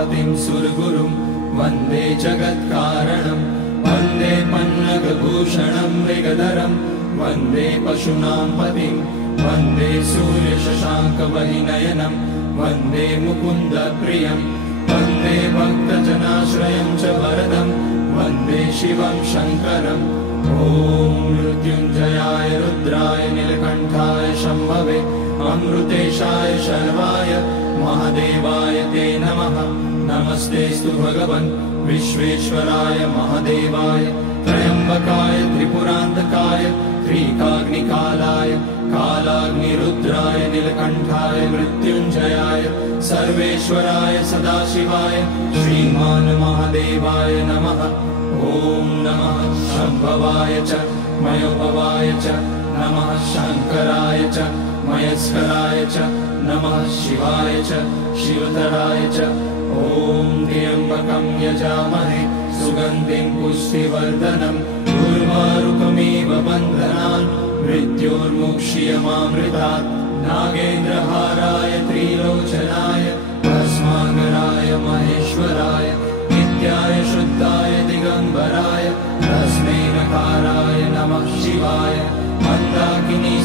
उमापतिं सुरगुरुं वन्दे जगत्कारणं वन्दे पन्नगभूषणं मृगधरं वन्दे पशूनां पतिं वन्दे सूर्यशशाङ्कवहिनयनं वन्दे मुकुन्दप्रियं वन्दे भक्तजनाश्रयं च वरदं वन्दे शिवं शङ्करम् ॐ मृत्युञ्जयाय रुद्राय नीलकण्ठाय शम्भवे अमृतेशाय शर्वाय महादेवाय ते नमः। नमस्तेऽस्तु भगवन् विश्वेश्वराय महादेवाय त्र्यम्बकाय त्रिपुरान्तकाय त्रिकाग्निकालाय कालाग्निरुद्राय नीलकण्ठाय मृत्युञ्जयाय सर्वेश्वराय सदाशिवाय श्रीमान् महादेवाय नमः। ॐ नमः शम्भवाय च मयोभवाय च नमः शङ्कराय च मयस्कराय च नमः शिवाय च शिवतराय च ॐ त्र्यम्बकं यजामहे सुगन्धिं पुष्टिवर्धनम् उर्वारुकमिव बन्धनान् मृत्योर्मुक्ष्यमामृतात् नागेन्द्रहाराय त्रिलोचनाय भस्माङ्गराय महेश्वराय नित्याय शुद्धाय दिगम्बराय तस्मै नकाराय नमः शिवाय मन्दाकिनी